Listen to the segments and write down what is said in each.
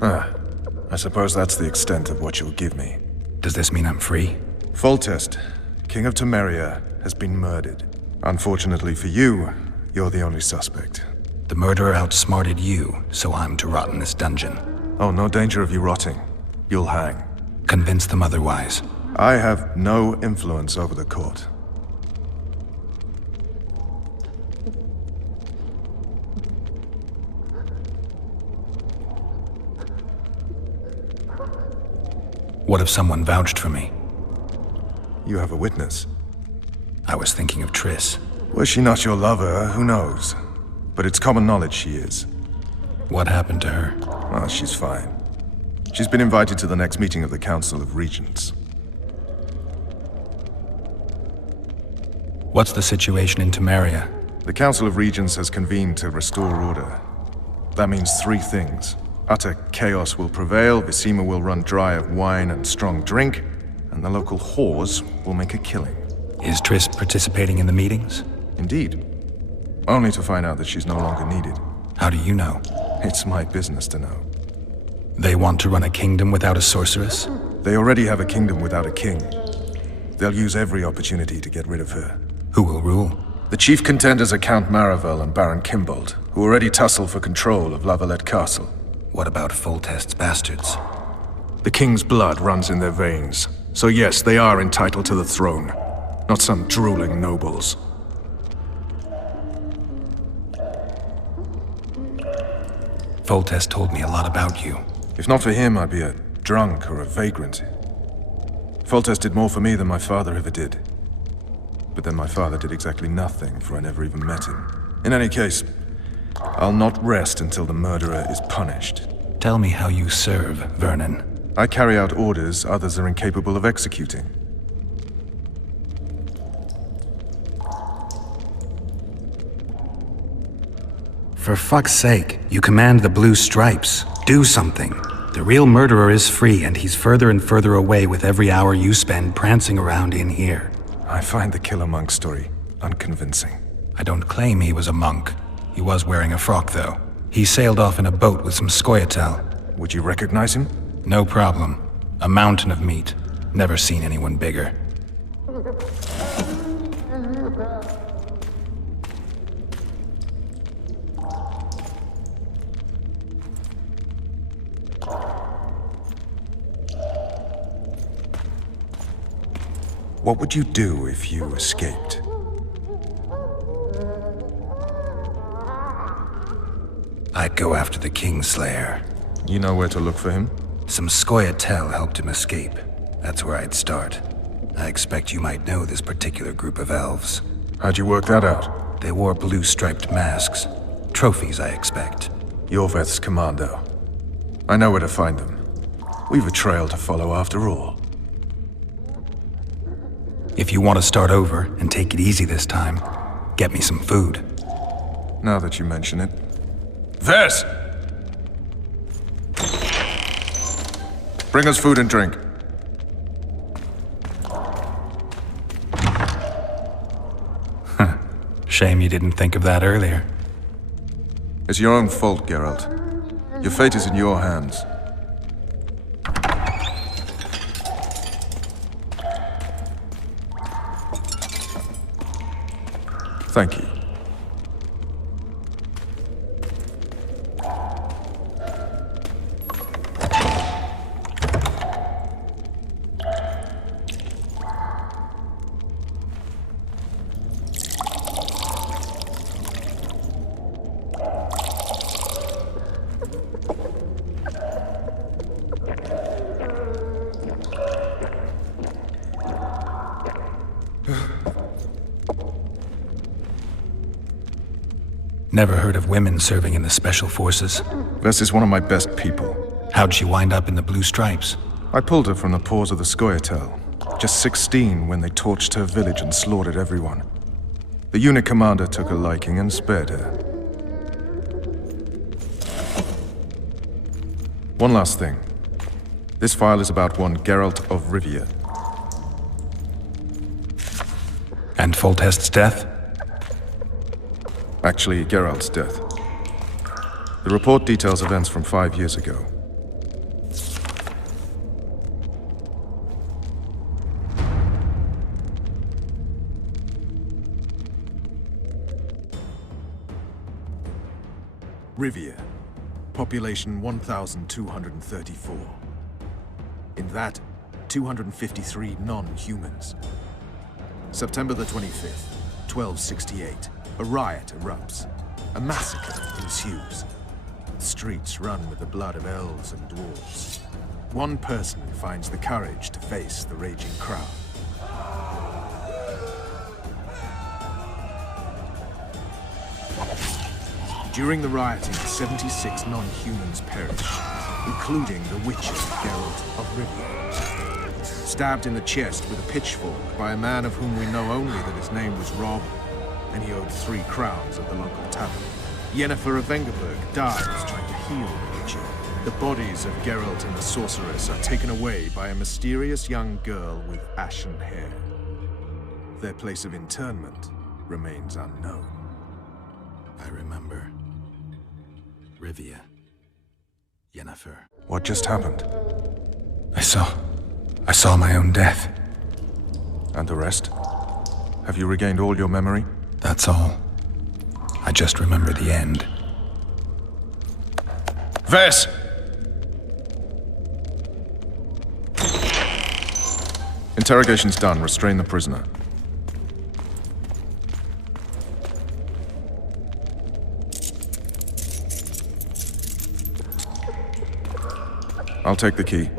I suppose that's the extent of what you'll give me. Does this mean I'm free? Foltest, King of Temeria, has been murdered. Unfortunately for you, you're the only suspect. The murderer outsmarted you, so I'm to rot in this dungeon. Oh, no danger of you rotting. You'll hang. Convince them otherwise. I have no influence over the court. What if someone vouched for me? You have a witness. I was thinking of Triss. Was she not your lover? Who knows? But it's common knowledge she is. What happened to her? Oh, she's fine. She's been invited to the next meeting of the Council of Regents. What's the situation in Temeria? The Council of Regents has convened to restore order. That means three things. Utter chaos will prevail, Visima will run dry of wine and strong drink, and the local whores will make a killing. Is Triss participating in the meetings? Indeed. Only to find out that she's no longer needed. How do you know? It's my business to know. They want to run a kingdom without a sorceress? They already have a kingdom without a king. They'll use every opportunity to get rid of her. Who will rule? The chief contenders are Count Maravel and Baron Kimbold, who already tussle for control of Lavalette Castle. What about Foltest's bastards? The king's blood runs in their veins, so yes, they are entitled to the throne. Not some drooling nobles. Foltest told me a lot about you. If not for him, I'd be a drunk or a vagrant. Foltest did more for me than my father ever did. But then my father did exactly nothing, for I never even met him. In any case, I'll not rest until the murderer is punished. Tell me how you serve, Vernon. I carry out orders others are incapable of executing. For fuck's sake, you command the Blue Stripes. Do something. The real murderer is free, and he's further and further away with every hour you spend prancing around in here. I find the Killer Monk story unconvincing. I don't claim he was a monk. He was wearing a frock, though. He sailed off in a boat with some Scoia'tael. Would you recognize him? No problem. A mountain of meat. Never seen anyone bigger. What would you do if you escaped? I'd go after the Kingslayer. You know where to look for him? Some Scoia'tael helped him escape. That's where I'd start. I expect you might know this particular group of elves. How'd you work that out? They wore blue-striped masks. Trophies, I expect. Yorveth's commando. I know where to find them. We've a trail to follow after all. If you want to start over and take it easy this time, get me some food. Now that you mention it. Vers! Bring us food and drink. Shame you didn't think of that earlier. It's your own fault, Geralt. Your fate is in your hands. Thank you. Never heard of women serving in the Special Forces. Vess is one of my best people. How'd she wind up in the Blue Stripes? I pulled her from the paws of the Scoia'tael. Just 16 when they torched her village and slaughtered everyone. The unit commander took a liking and spared her. One last thing. This file is about one Geralt of Rivia. And Foltest's death? Actually, Geralt's death. The report details events from 5 years ago. Rivia. Population 1,234. In that, 253 non-humans. September the 25th, 1268. A riot erupts. A massacre ensues. The streets run with the blood of elves and dwarves. One person finds the courage to face the raging crowd. During the rioting, 76 non-humans perished, including the Witcher, Geralt of Rivia. Stabbed in the chest with a pitchfork by a man of whom we know only that his name was Rob, and he owed 3 crowns at the local tavern. Yennefer of Vengerberg dies trying to heal the Witcher. The bodies of Geralt and the sorceress are taken away by a mysterious young girl with ashen hair. Their place of internment remains unknown. I remember. Rivia. Yennefer. What just happened? I saw my own death. And the rest? Have you regained all your memory? That's all. I just remember the end. Ves! Interrogation's done. Restrain the prisoner. I'll take the key.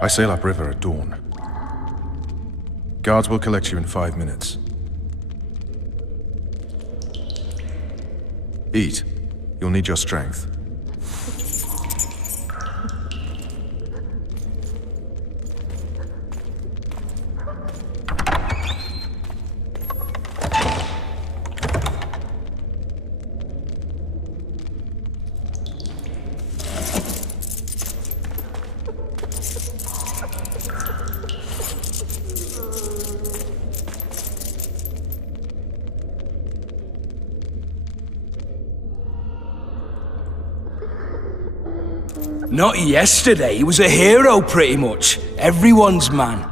I sail upriver at dawn. Guards will collect you in 5 minutes. Eat. You'll need your strength. Not yesterday, he was a hero pretty much. Everyone's man.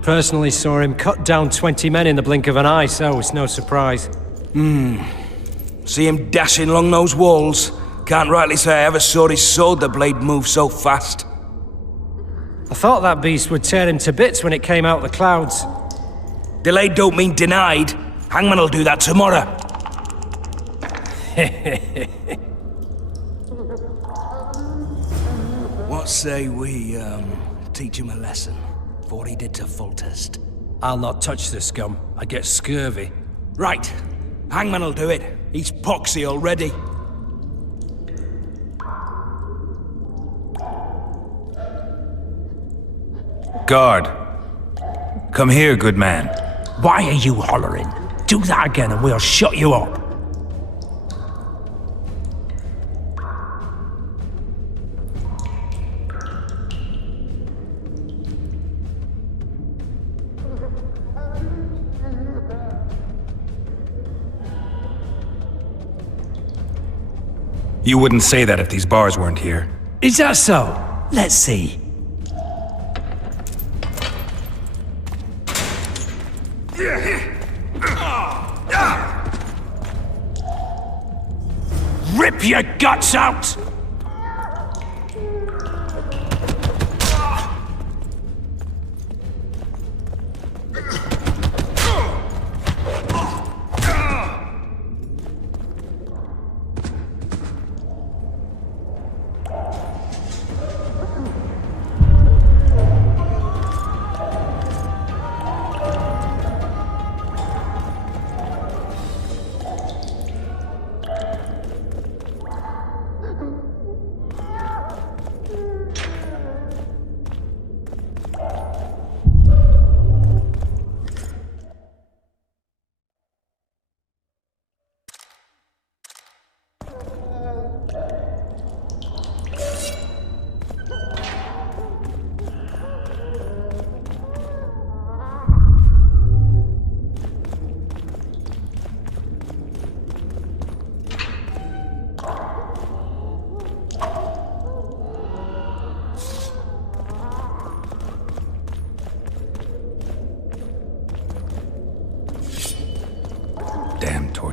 Personally saw him cut down 20 men in the blink of an eye, so it's no surprise. See him dashing along those walls. Can't rightly say I ever saw his sword the blade move so fast. I thought that beast would tear him to bits when it came out of the clouds. Delayed don't mean denied. Hangman'll do that tomorrow. What say we, teach him a lesson for what he did to Foltest? I'll not touch the scum. I get scurvy. Right. Hangman'll do it. He's poxy already. Guard. Come here, good man. Why are you hollering? Do that again and we'll shut you up. You wouldn't say that if these bars weren't here. Is that so? Let's see. Rip your guts out!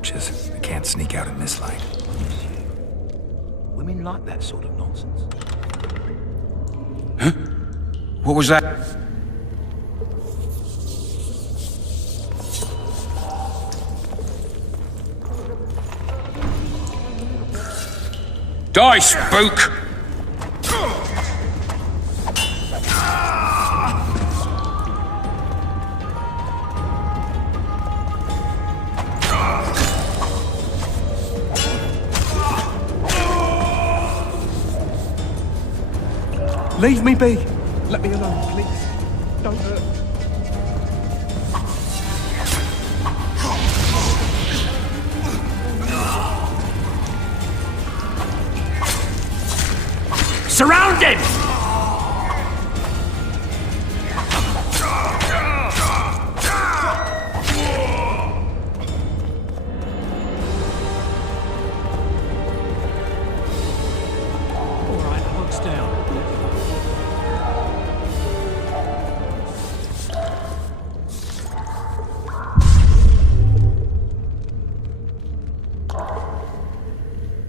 torches. I can't sneak out in this light. Women like that sort of nonsense. Huh? What was that? Die, spook! Leave me be! Let me alone, please. Don't hurt. Surround him! All right, hooks down.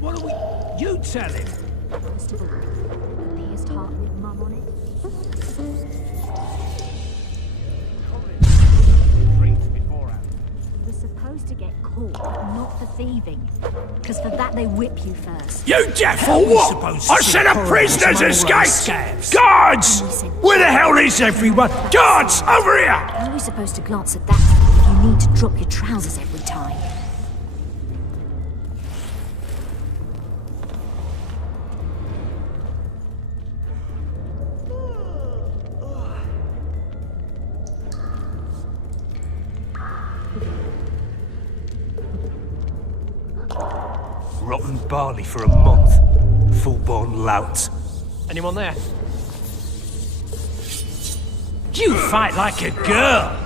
What are we... You tell him! First of all, a pierced heart with mum on it. You're supposed to get caught, but not for thieving. Because for that they whip you first. You deaf or what? I said a prisoner's escaped! Guards! Where the hell is everyone? Guards, over here! How are we supposed to glance at that if you need to drop your trousers every time? Rotten barley for a month. Full-born louts. Anyone there? You fight like a girl!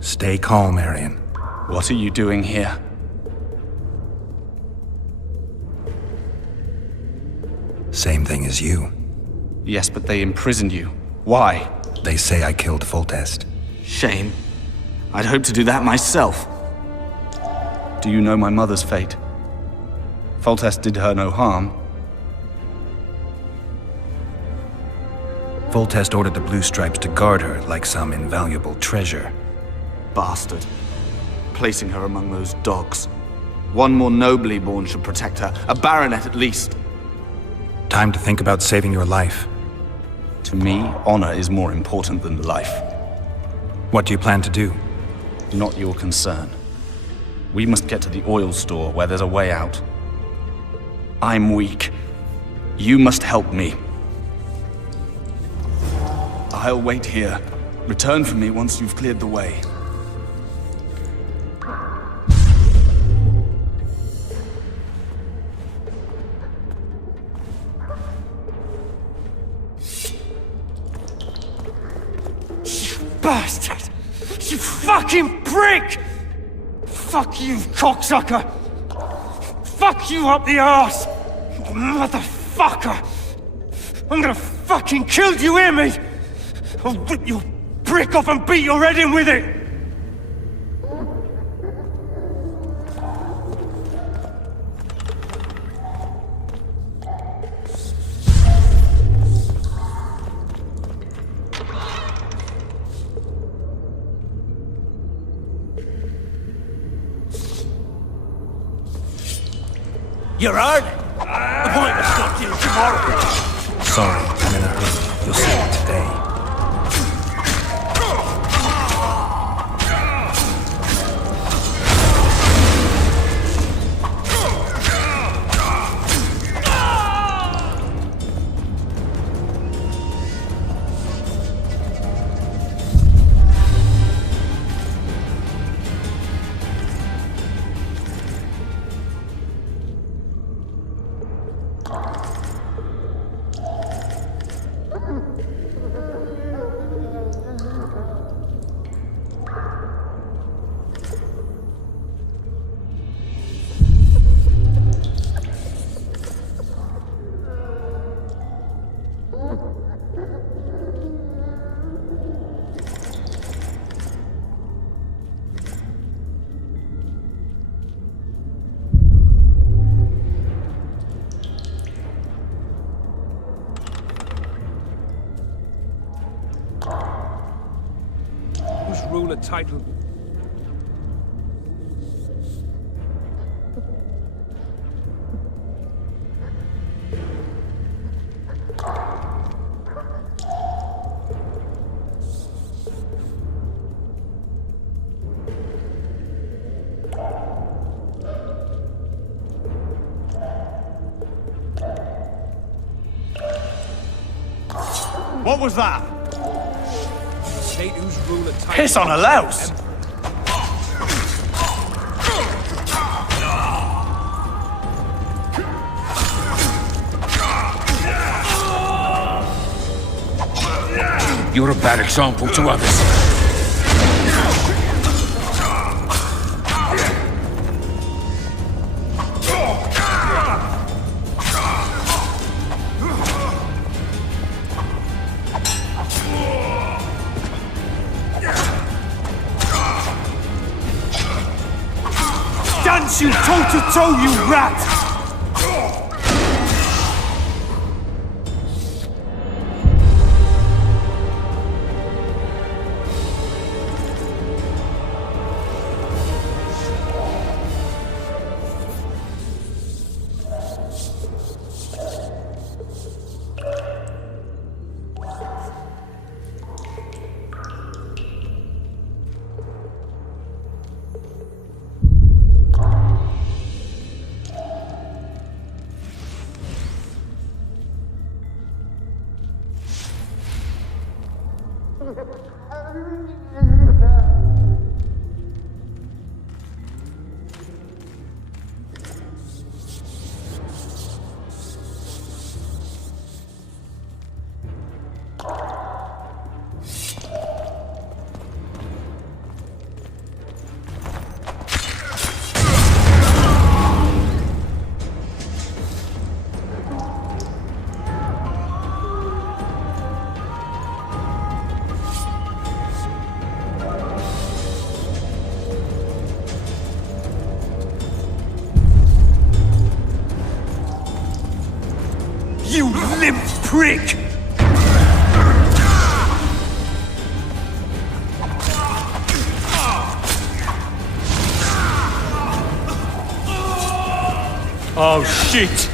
Stay calm, Arian. What are you doing here? Same thing as you. Yes, but they imprisoned you. Why? They say I killed Foltest. Shame. I'd hoped to do that myself. Do you know my mother's fate? Foltest did her no harm. Foltest ordered the Blue Stripes to guard her like some invaluable treasure. Bastard. Placing her among those dogs. One more nobly born should protect her. A baronet at least. Time to think about saving your life. To me, honor is more important than life. What do you plan to do? Not your concern. We must get to the oil store where there's a way out. I'm weak. You must help me. I'll wait here. Return for me once you've cleared the way. Bastard! You fucking prick! Fuck you, cocksucker! Fuck you up the arse! Motherfucker! I'm gonna fucking kill you, hear me? I'll rip your brick off and beat your head in with it! You're early. The point was not due tomorrow. Sorry, I'm in a hurry. You'll see it today. Ruler title. What was that? State whose ruler title. Piss on a louse! You're a bad example to others. Dance you toe-to-toe, you rat! You limp prick! Oh shit!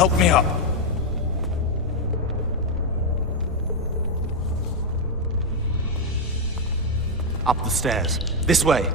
Help me up. Up the stairs. This way.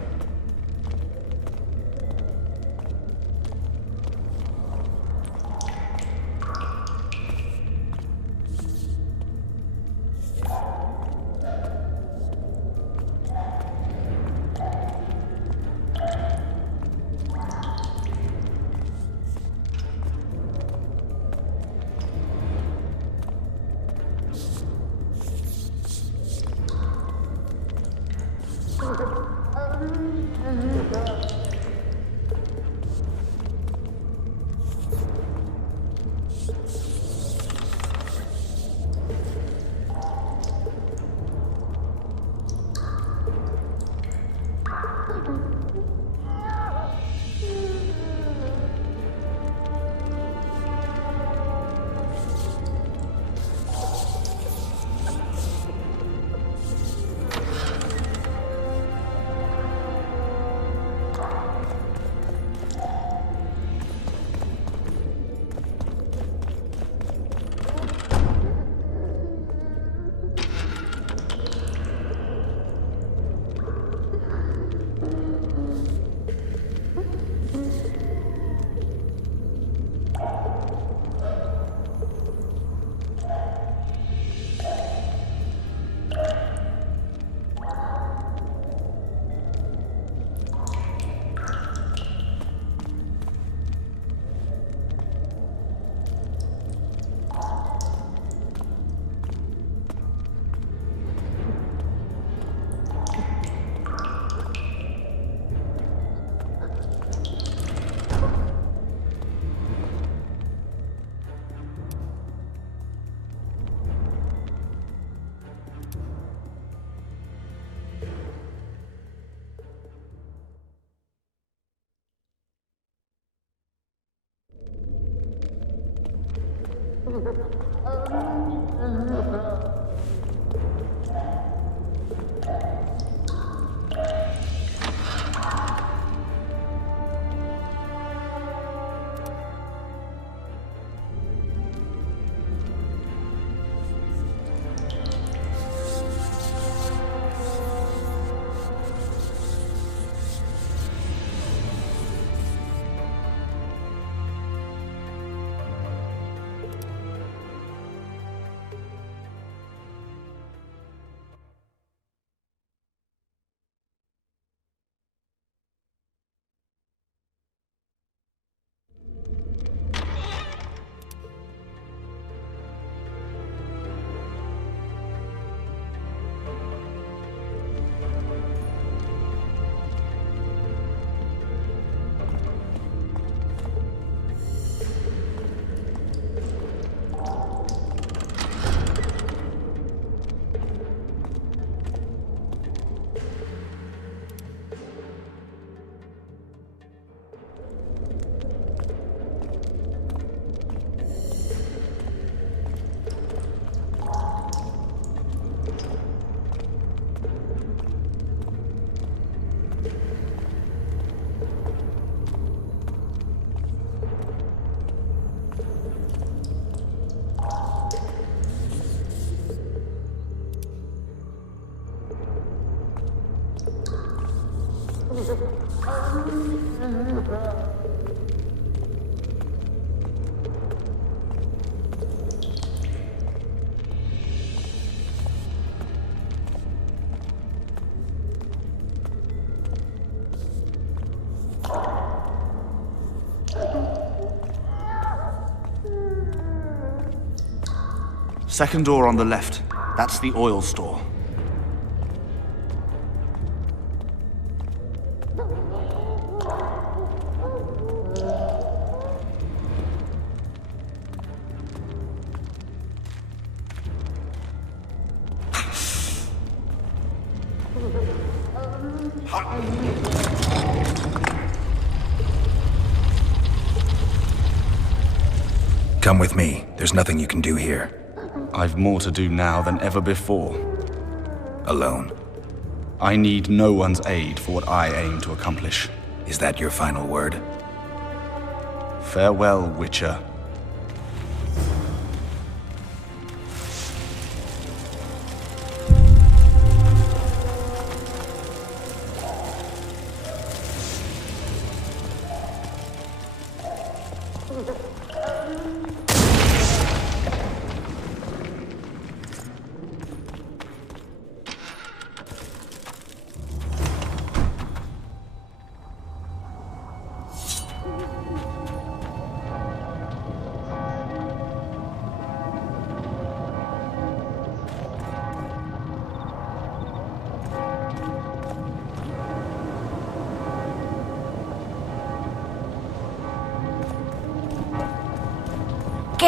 Second door on the left. That's the oil store. Come with me. There's nothing you can do here. I've more to do now than ever before. Alone. I need no one's aid for what I aim to accomplish. Is that your final word? Farewell, Witcher.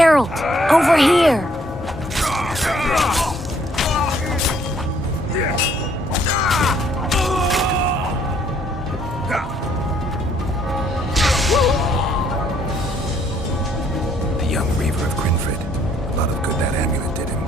Geralt, over here! The young Reaver of Crinfrid. A lot of good that amulet did him.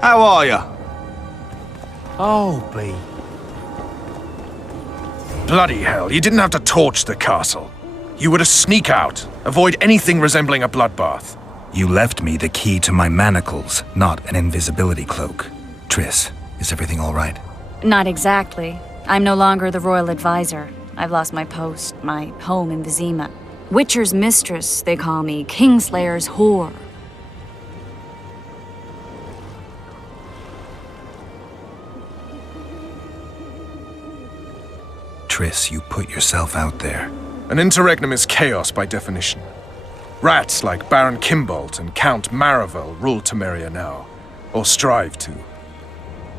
How are ya? Oh, B. Bloody hell, you didn't have to torch the castle. You were to sneak out, avoid anything resembling a bloodbath. You left me the key to my manacles, not an invisibility cloak. Triss, is everything all right? Not exactly. I'm no longer the royal advisor. I've lost my post, my home in Vizima. Witcher's mistress, they call me. Kingslayer's whore. Triss, you put yourself out there. An interregnum is chaos by definition. Rats like Baron Kimbolt and Count Maravel rule Temeria now, or strive to.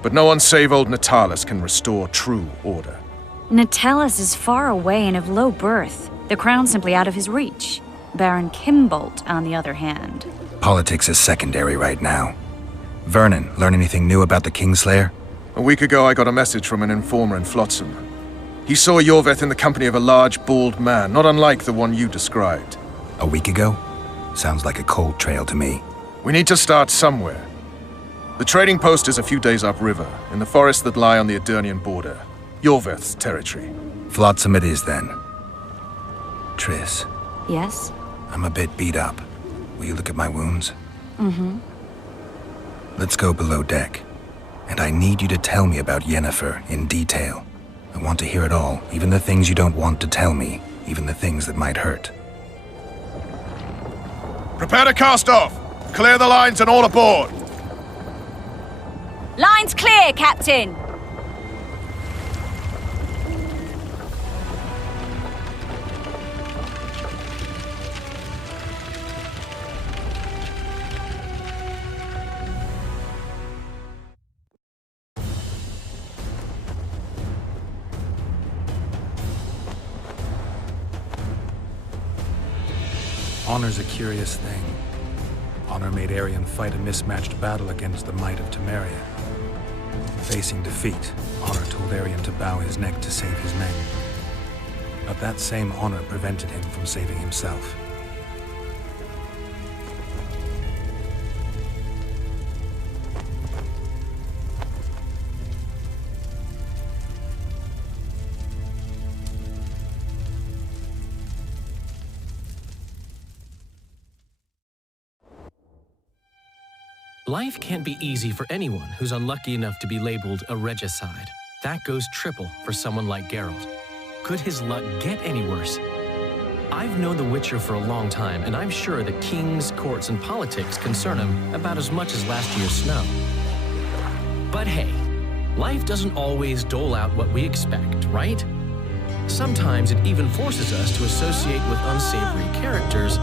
But no one save old Natalis can restore true order. Natalis is far away and of low birth. The crown's simply out of his reach. Baron Kimbolt, on the other hand. Politics is secondary right now. Vernon, learn anything new about the Kingslayer? A week ago I got a message from an informer in Flotsam. He saw Yorveth in the company of a large, bald man, not unlike the one you described. A week ago? Sounds like a cold trail to me. We need to start somewhere. The trading post is a few days upriver, in the forests that lie on the Edirnian border. Yorveth's territory. Flotsam it is, then. Triss, Yes? I'm a bit beat up. Will you look at my wounds? Mm-hmm. Let's go below deck. And I need you to tell me about Yennefer in detail. I want to hear it all, even the things you don't want to tell me, even the things that might hurt. Prepare to cast off! Clear the lines and all aboard! Line's clear, Captain! Honor's a curious thing. Honor made Arion fight a mismatched battle against the might of Temeria. Facing defeat, Honor told Arion to bow his neck to save his men. But that same honor prevented him from saving himself. Life can't be easy for anyone who's unlucky enough to be labeled a regicide. That goes triple for someone like Geralt. Could his luck get any worse? I've known the Witcher for a long time, and I'm sure that kings, courts, and politics concern him about as much as last year's snow. But hey, life doesn't always dole out what we expect, right? Sometimes it even forces us to associate with unsavory characters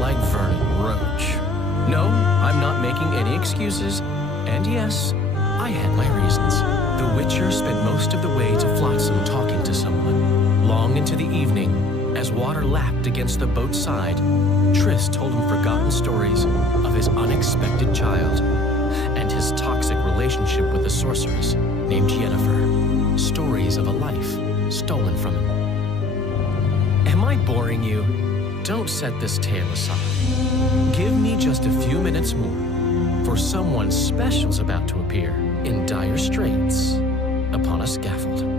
like Vernon Roach. No, I'm not making any excuses, and yes, I had my reasons. The Witcher spent most of the way to Flotsam talking to someone. Long into the evening, as water lapped against the boat's side, Triss told him forgotten stories of his unexpected child and his toxic relationship with a sorceress named Yennefer. Stories of a life stolen from him. Am I boring you? Don't set this tale aside. Give me just a few minutes more, for someone special's about to appear in dire straits upon a scaffold.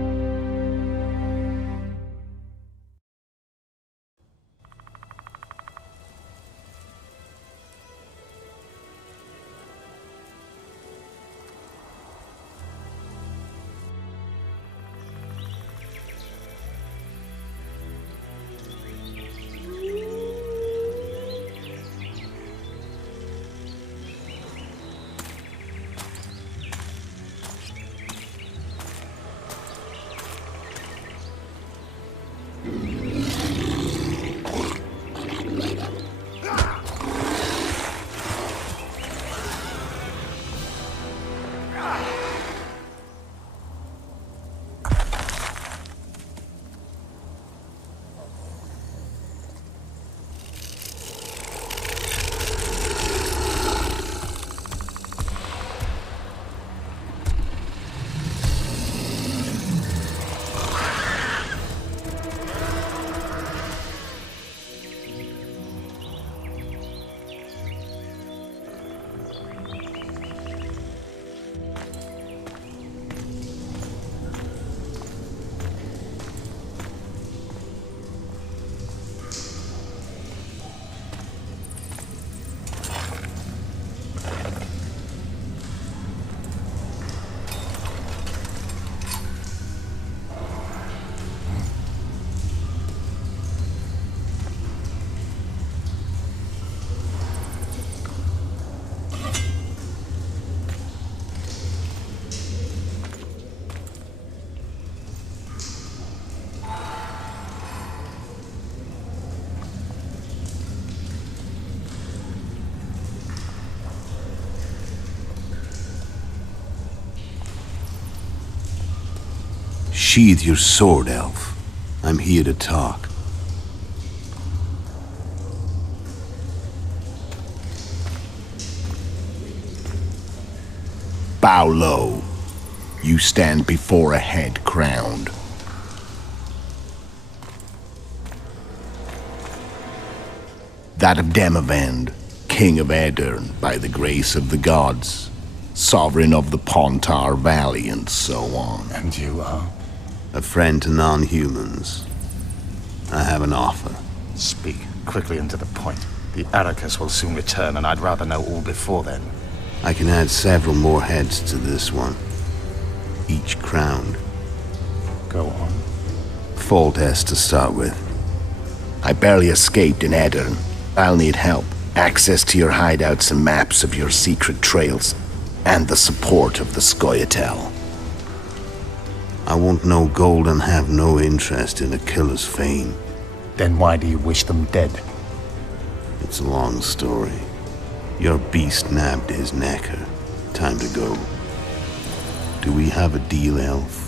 Sheathe your sword, elf. I'm here to talk. Bow low. You stand before a head crowned. That of Demavend, king of Aedirn, by the grace of the gods, sovereign of the Pontar Valley, and so on. And you are? A friend to non-humans. I have an offer. Speak quickly and to the point. The Arrakis will soon return, and I'd rather know all before then. I can add several more heads to this one, each crowned. Go on. Foltest to start with. I barely escaped in Aedirn. I'll need help. Access to your hideouts and maps of your secret trails, and the support of the Scoia'tael. I want no gold and have no interest in a killer's fame. Then why do you wish them dead? It's a long story. Your beast nabbed his necker. Time to go. Do we have a deal, elf?